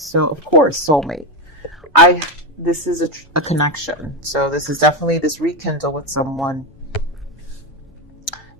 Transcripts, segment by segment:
So of course, soulmate. I This is a connection. So this is definitely this rekindle with someone.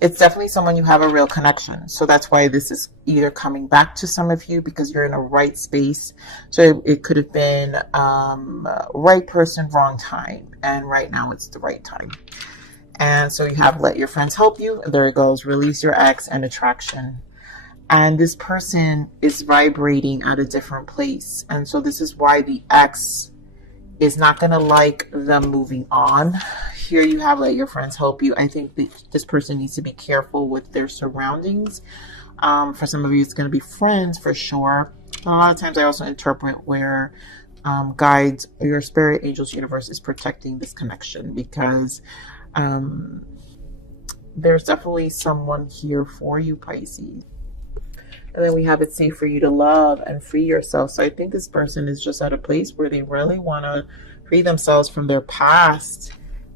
It's definitely someone you have a real connection. So that's why this is either coming back to some of you because you're in a right space. So it could have been right person, wrong time. And right now it's the right time. And so you have let your friends help you. There it goes. Release your ex and attraction. And this person is vibrating at a different place. And so this is why the ex is not going to like them moving on. Here you have let your friends help you. I think this person needs to be careful with their surroundings. For some of you, it's going to be friends for sure. A lot of times I also interpret where guides, your spirit, angels, universe is protecting this connection because there's definitely someone here for you, Pisces. And then we have it safe for you to love and free yourself. So I think this person is just at a place where they really want to free themselves from their past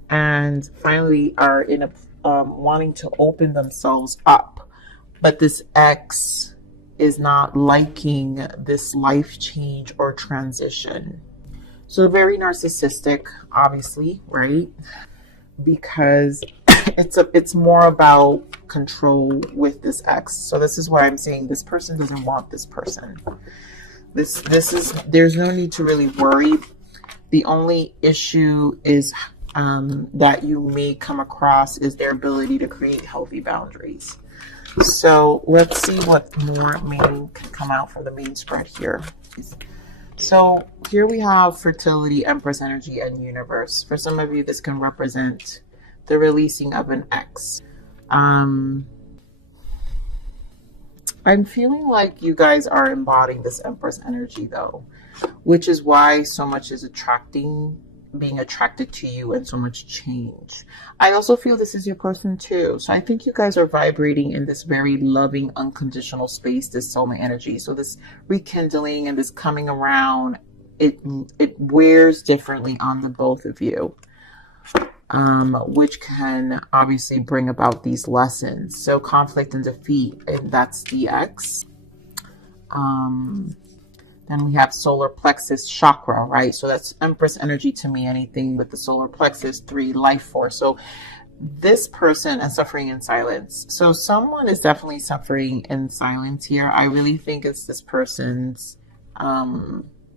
and finally are in a wanting to open themselves up. But this ex is not liking this life change or transition. So very narcissistic, obviously, right? Because it's more about control with this ex. So this is why I'm saying this person doesn't want this person. This is, there's no need to really worry. The only issue is that you may come across is their ability to create healthy boundaries. So let's see what more meaning can come out for the main spread here. So here we have fertility, Empress energy, and universe. For some of you, this can represent the releasing of an ex. I'm feeling like you guys are embodying this Empress energy though, which is why so much is being attracted to you and so much change. I also feel this is your person too. So I think you guys are vibrating in this very loving, unconditional space, this soulmate energy. So this rekindling and this coming around, it wears differently on the both of you. Which can obviously bring about these lessons. So conflict and defeat, and that's the ex. Then we have solar plexus chakra, right? So that's Empress energy to me, anything with the solar plexus, 3, life force. So this person is suffering in silence. So someone is definitely suffering in silence here. I really think it's this person's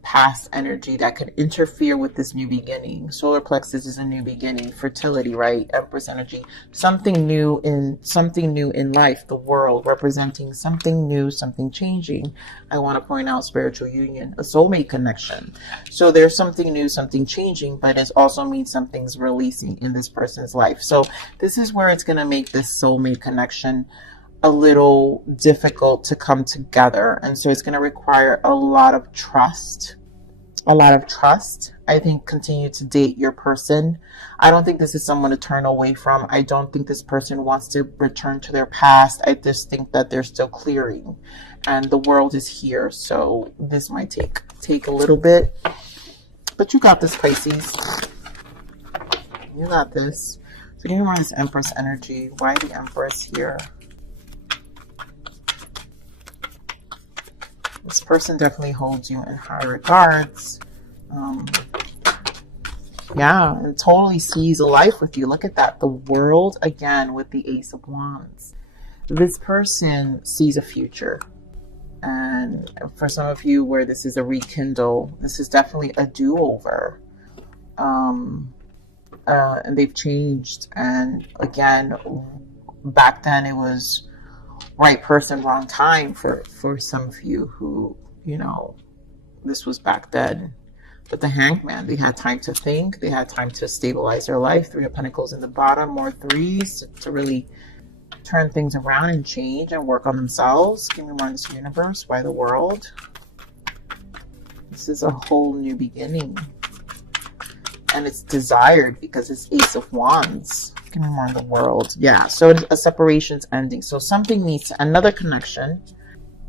past energy that could interfere with this new beginning. Solar plexus is a new beginning, fertility, right? Empress energy, something new in life, the world representing something new, something changing. I want to point out spiritual union, a soulmate connection. So there's something new, something changing, but it also means something's releasing in this person's life. So this is where it's going to make this soulmate connection a little difficult to come together. And so it's going to require a lot of trust. I think continue to date your person. I don't think this is someone to turn away from. I don't think this person wants to return to their past. I just think that they're still clearing and the world is here. So this might take a little bit, but you got this, Pisces. You got this. So give me more of this Empress energy. Why the Empress here? This person definitely holds you in high regards. Yeah, and totally sees a life with you. Look at that. The world, again, with the Ace of Wands. This person sees a future. And for some of you where this is a rekindle, this is definitely a do-over. And they've changed. And again, back then it was right person, wrong time for some of you who, you know, this was back then. But the Hangman, they had time to think. They had time to stabilize their life. 3 of Pentacles in the bottom, more 3s to really turn things around and change and work on themselves. Give me more in this universe. Why the world? This is a whole new beginning. And it's desired because it's Ace of Wands. Give me more in the world. Yeah, so a separation's ending. So something needs another connection.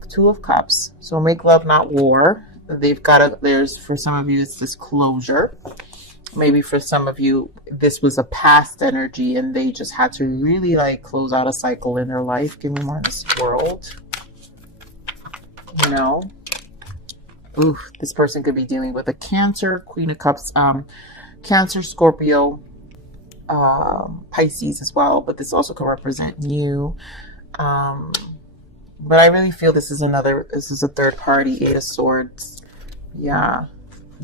2 of Cups. So make love, not war. They've got there's, for some of you, it's this closure. Maybe for some of you, this was a past energy and they just had to really like close out a cycle in their life. Give me more in this world. You know, Oof, this person could be dealing with a Cancer, Queen of Cups, Cancer, Scorpio, Pisces as well, but this also could represent you. But I really feel this is a third party, Eight of Swords. Yeah.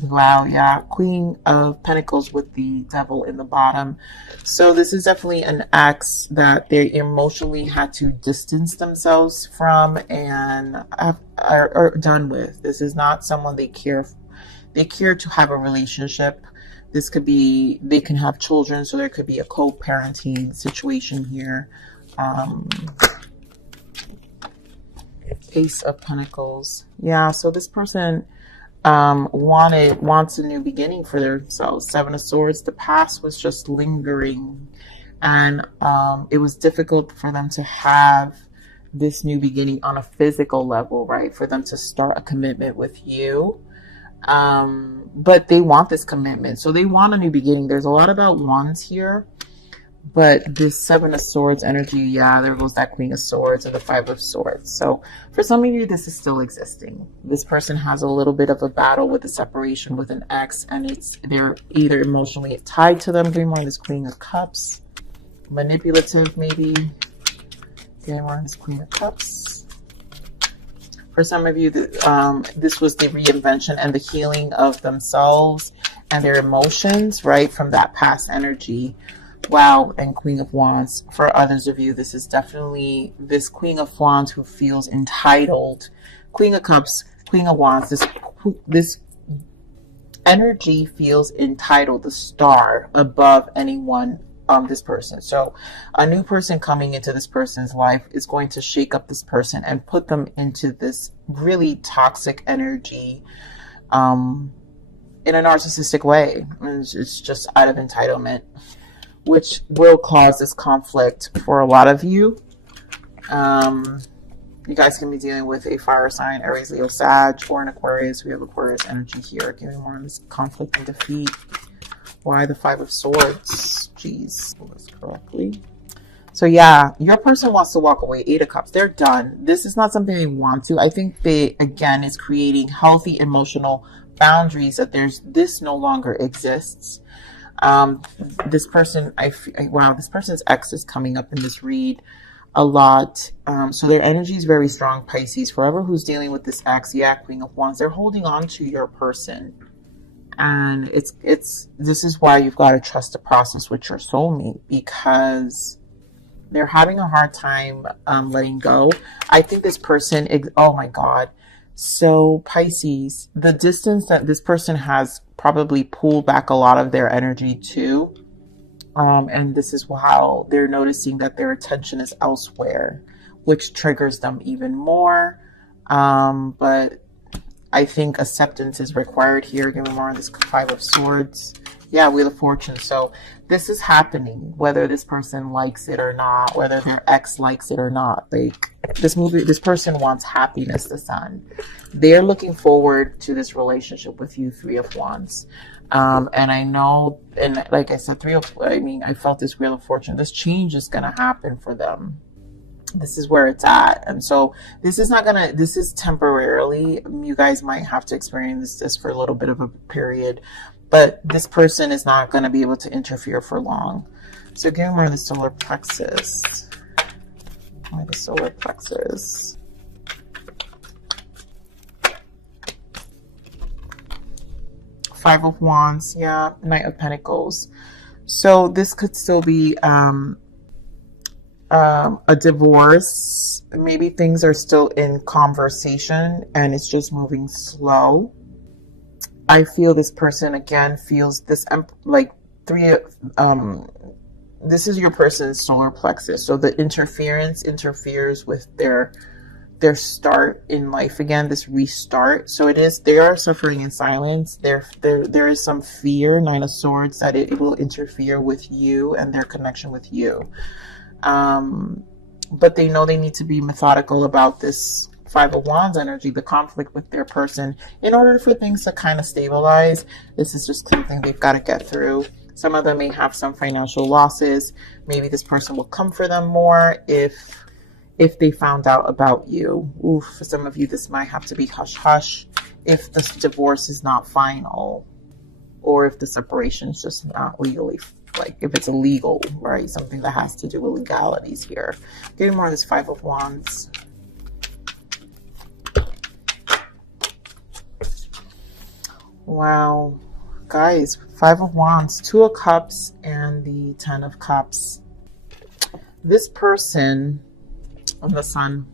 Wow, yeah. Queen of Pentacles with the Devil in the bottom. So this is definitely an ex that they emotionally had to distance themselves from and are done with. This is not someone they care. They care to have a relationship. This could be, they can have children, so there could be a co-parenting situation here. Ace of Pentacles. Yeah, so this person wants a new beginning for themselves. Seven of Swords. The past was just lingering, and it was difficult for them to have this new beginning on a physical level, right? For them to start a commitment with you. But they want this commitment, so they want a new beginning. There's a lot about wands here, but this Seven of Swords energy, yeah, there goes that Queen of Swords and the Five of Swords. So for some of you, this is still existing. This person has a little bit of a battle with the separation with an ex, and they're either emotionally tied to them. Getting more on this Queen of Cups, manipulative maybe. Getting more on this Queen of Cups. For some of you, this was the reinvention and the healing of themselves and their emotions, right, from that past energy. Wow, and Queen of Wands. For others of you, this is definitely this Queen of Wands who feels entitled. Queen of Cups, Queen of Wands. This energy feels entitled, the star above anyone. This person. So a new person coming into this person's life is going to shake up this person and put them into this really toxic energy in a narcissistic way. It's just out of entitlement, which will cause this conflict for a lot of you. You guys can be dealing with a fire sign, Aries, Leo, Sag, or an Aquarius. We have Aquarius energy here. Giving more on this conflict and defeat. Why the Five of Swords? Jeez, this correctly. So yeah, your person wants to walk away. Eight of Cups. They're done. This is not something they want to. I think they, again, is creating healthy emotional boundaries that this no longer exists. This person, wow, this person's ex is coming up in this read a lot. So their energy is very strong, Pisces. Forever who's dealing with this ex, yeah, Queen of Wands, they're holding on to your person. And this is why you've got to trust the process with your soulmate, because they're having a hard time letting go. I think this person, oh my God. So Pisces, the distance that this person has probably pulled back a lot of their energy too. And this is how they're noticing that their attention is elsewhere, which triggers them even more. But I think acceptance is required here. Give me more on this Five of Swords. Yeah, Wheel of Fortune. So this is happening, whether this person likes it or not, whether their ex likes it or not. Like this person wants happiness, the Sun. They're looking forward to this relationship with you, Three of Wands. And I know, and like I said, I felt this Wheel of Fortune. This change is going to happen for them. This is where it's at. And so this is temporarily. You guys might have to experience this for a little bit of a period, but this person is not going to be able to interfere for long. So give me more of the solar plexus. More the solar plexus. Five of Wands. Yeah. Knight of Pentacles. So this could still be, a divorce. Maybe things are still in conversation and it's just moving slow. I feel this person again feels this like this is your person's solar plexus. So the interferes with their start in life again, this restart. So they are suffering in silence. There is some fear, Nine of Swords, that it will interfere with you and their connection with you. But they know they need to be methodical about this Five of Wands energy, the conflict with their person, in order for things to kind of stabilize. This is just something they've got to get through. Some of them may have some financial losses. Maybe this person will come for them more if they found out about you. Oof, for some of you, this might have to be hush hush. if this divorce is not final, or if the separation is just not legally, like if it's illegal, right? Something that has to do with legalities here. Give me more of this Five of Wands. Wow. Guys, Five of Wands, Two of Cups, and the Ten of Cups. This person, the Sun,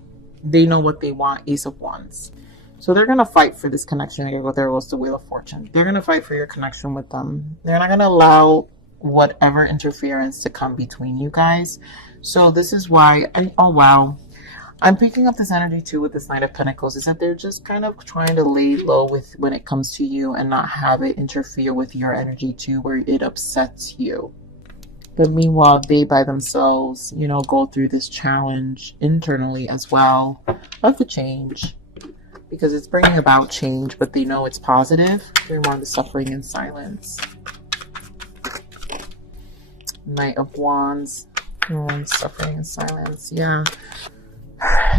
they know what they want. Ace of Wands. So they're going to fight for this connection. There goes the Wheel of Fortune. They're going to fight for your connection with them. They're not going to allow whatever interference to come between you guys. So this is why, and oh wow, I'm picking up this energy too with this Knight of Pentacles, is that they're just kind of trying to lay low with when it comes to you and not have it interfere with your energy too, where it upsets you. But meanwhile, they by themselves, you know, go through this challenge internally as well of the change, because it's bringing about change, but they know it's positive. They're more on the suffering in silence. Knight of Wands. Suffering in silence. Yeah.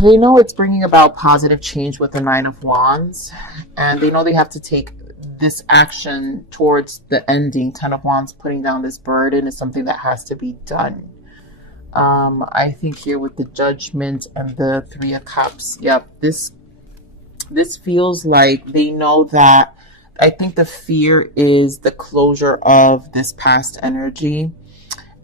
They know it's bringing about positive change with the Nine of Wands. And they know they have to take this action towards the ending. Ten of Wands, putting down this burden, is something that has to be done. I think here with the Judgment and the Three of Cups. Yep. This feels like they know that. I think the fear is the closure of this past energy.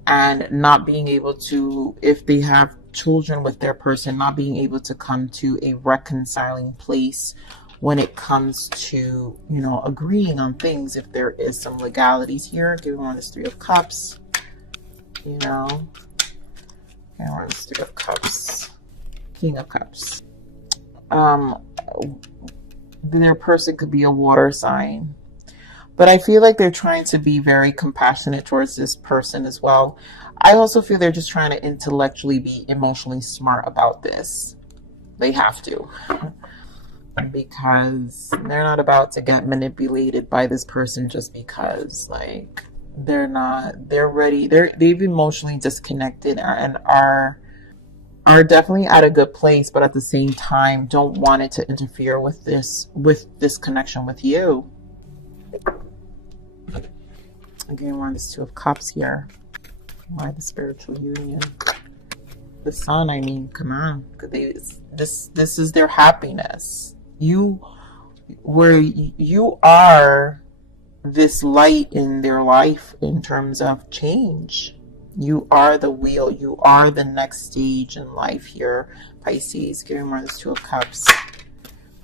And not being able to, if they have children with their person, not being able to come to a reconciling place when it comes to, you know, agreeing on things. If there is some legalities here, give me this Three of Cups, you know, and this Three of Cups, King of Cups. Their person could be a water sign. But I feel like they're trying to be very compassionate towards this person as well. I also feel they're just trying to intellectually be emotionally smart about this. They have to. Because they're not about to get manipulated by this person just because, like, they're ready. They've emotionally disconnected and are definitely at a good place, but at the same time don't want it to interfere with this connection with you. Again, we're on this Two of Cups here. Why the spiritual union? The Sun, I mean, come on. This is their happiness. You are this light in their life in terms of change. You are the wheel. You are the next stage in life here, Pisces. Give me more of this Two of Cups.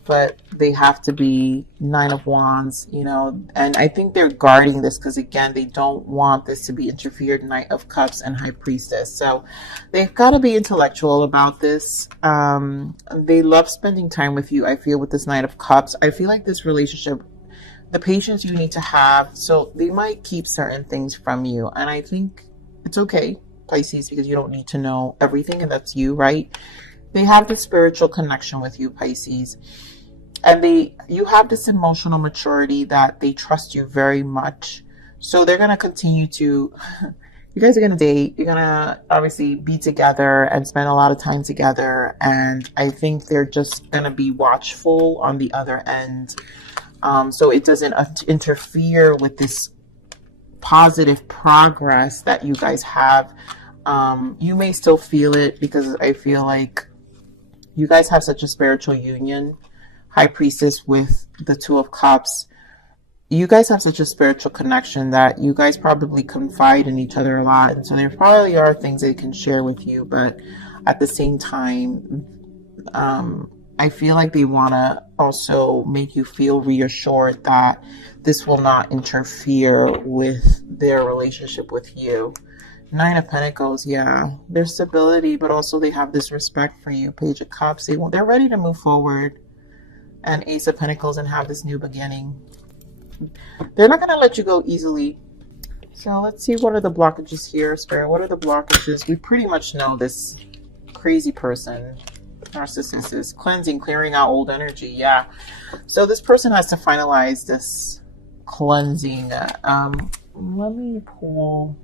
But they have to be Nine of Wands, you know, and I think they're guarding this because, again, they don't want this to be interfered. Knight of Cups and High Priestess. So they've got to be intellectual about this. They love spending time with you, I feel, with this Knight of Cups. I feel like this relationship, the patience you need to have, so they might keep certain things from you. And I think it's okay, Pisces, because you don't need to know everything, and that's you, right? They have this spiritual connection with you, Pisces. And you have this emotional maturity that they trust you very much. So they're going to continue to, you guys are going to date. You're going to obviously be together and spend a lot of time together. And I think they're just going to be watchful on the other end. So it doesn't interfere with this positive progress that you guys have. You may still feel it because I feel like you guys have such a spiritual union. High Priestess with the Two of Cups. You guys have such a spiritual connection that you guys probably confide in each other a lot. And so there probably are things they can share with you. But at the same time, I feel like they want to also make you feel reassured that this will not interfere with their relationship with you. Nine of Pentacles, yeah. There's stability, but also they have this respect for you. Page of Cups, they're ready to move forward. And Ace of Pentacles and have this new beginning. They're not going to let you go easily. So let's see, what are the blockages here, Spirit? What are the blockages? We pretty much know this crazy person, narcissist, is cleansing, clearing out old energy. Yeah. So this person has to finalize this cleansing. Let me pull.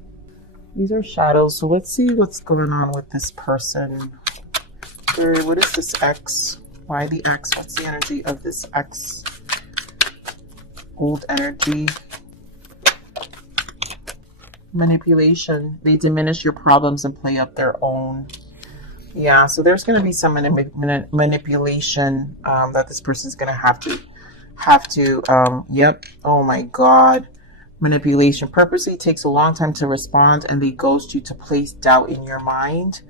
These are shadows. So let's see what's going on with this person. Spirit, what is this X? Why the X? What's the energy of this X? Old energy. Manipulation. They diminish your problems and play up their own. Yeah, so there's going to be some manipulation that this person's going to have to yep. Oh my God. Manipulation purposely takes a long time to respond, and they ghost you to place doubt in your mind.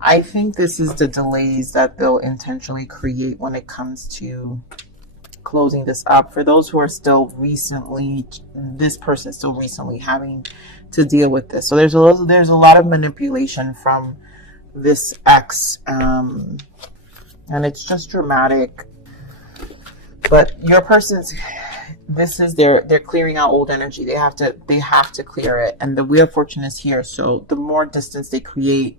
I think this is the delays that they'll intentionally create when it comes to closing this up. For those who are still recently, this person is still recently having to deal with this. So there's a lot of manipulation from this ex, and it's just dramatic. But your person's, this is they're clearing out old energy. They have to clear it, and the Wheel of Fortune is here. So the more distance they create,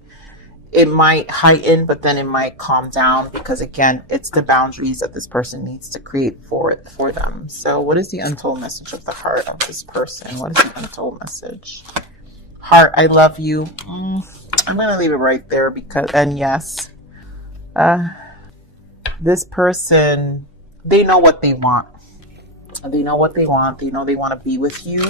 it might heighten, but then it might calm down, because again, it's the boundaries that this person needs to create for them. So what is the untold message of the heart of this person? What is the untold message? Heart, I love you. I'm going to leave it right there and yes, this person, they know what they want. They know what they want. They know they want to be with you.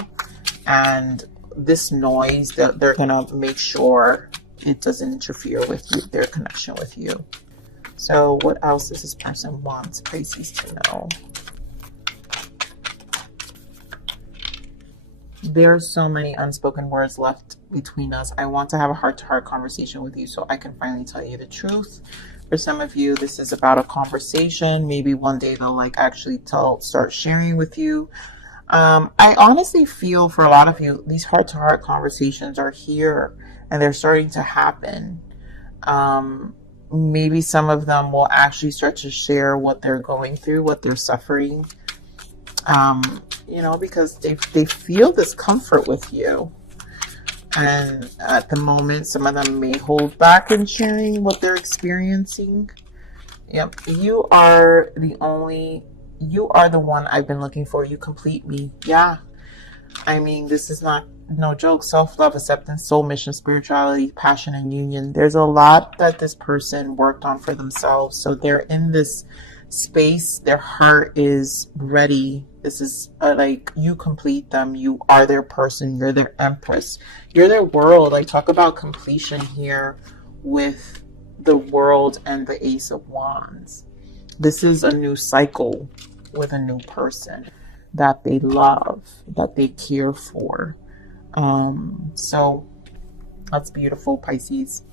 And this noise, that they're going to make sure it doesn't interfere with their connection with you. So what else does this person want Pisces to know? There's so many unspoken words left between us. I want to have a heart-to-heart conversation with you so I can finally tell you the truth. For some of you, this is about a conversation. Maybe one day they'll actually start sharing with you. I honestly feel for a lot of you, these heart-to-heart conversations are here and they're starting to happen. Maybe some of them will actually start to share what they're going through, what they're suffering, because they feel discomfort with you. And at the moment, some of them may hold back in sharing what they're experiencing. Yep, you are the one I've been looking for. You complete me. Yeah. I mean, this is no joke. Self-love, acceptance, soul mission, spirituality, passion, and union. There's a lot that this person worked on for themselves. So they're in this space. Their heart is ready. This is you complete them. You are their person. You're their empress. You're their world. I talk about completion here with the world and the Ace of Wands. This is a new cycle with a new person that they love, that they care for. So that's beautiful, Pisces.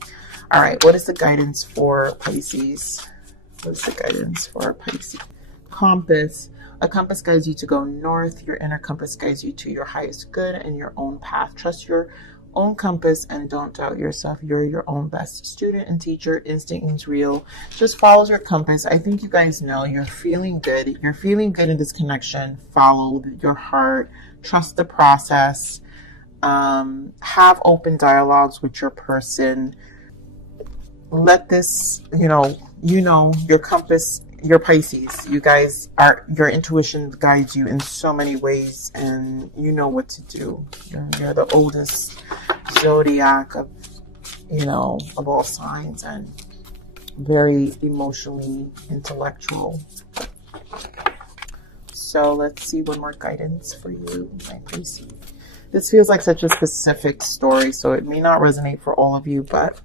All right, what is the guidance for Pisces? What is the guidance for Pisces? Compass. A compass guides you to go north. Your inner compass guides you to your highest good and your own path. Trust your own compass and don't doubt yourself. You're your own best student and teacher. Instinct is real. Just follow your compass. I think you guys know you're feeling good. You're feeling good in this connection. Follow your heart. Trust the process. Have open dialogues with your person. Let this, your compass, your Pisces, your intuition guides you in so many ways, and you know what to do. You're the oldest zodiac of all signs, and very emotionally intellectual. So let's see one more guidance for you, my Pisces. This feels like such a specific story, so it may not resonate for all of you, but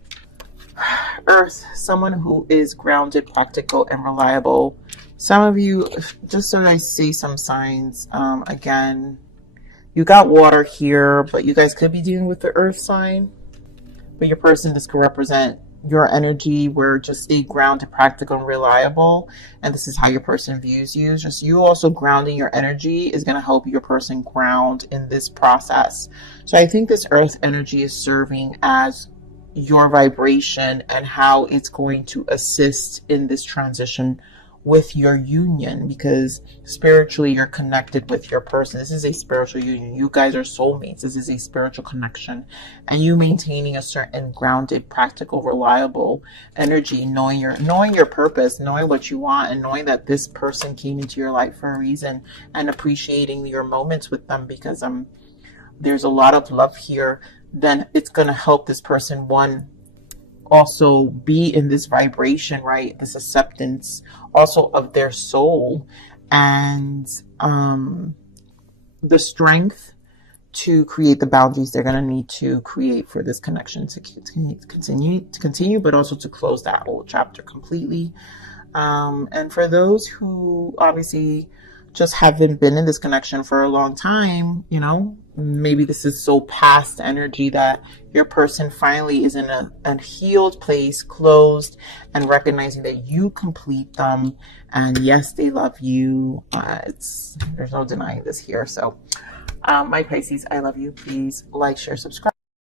Earth, someone who is grounded, practical, and reliable. Some of you, just so that I see some signs, again, you got water here, but you guys could be dealing with the Earth sign. But your person, this could represent your energy, where just stay grounded, practical, and reliable. And this is how your person views you. Just you also grounding your energy is going to help your person ground in this process. So I think this Earth energy is serving as your vibration and how it's going to assist in this transition with your union, because spiritually you're connected with your person. This is a spiritual union. You guys are soulmates. This is a spiritual connection, and you maintaining a certain grounded, practical, reliable energy, knowing your purpose, knowing what you want, and knowing that this person came into your life for a reason, and appreciating your moments with them, because there's a lot of love here. Then it's going to help this person, one, also be in this vibration, right? This acceptance also of their soul. And the strength to create the boundaries they're going to need to create for this connection to continue, but also to close that old chapter completely. And for those who obviously just haven't been in this connection for a long time, you know, maybe this is so past energy that your person finally is in a healed place, closed, and recognizing that you complete them. And yes, they love you. There's no denying this here. So, my Pisces, I love you. Please like, share, subscribe.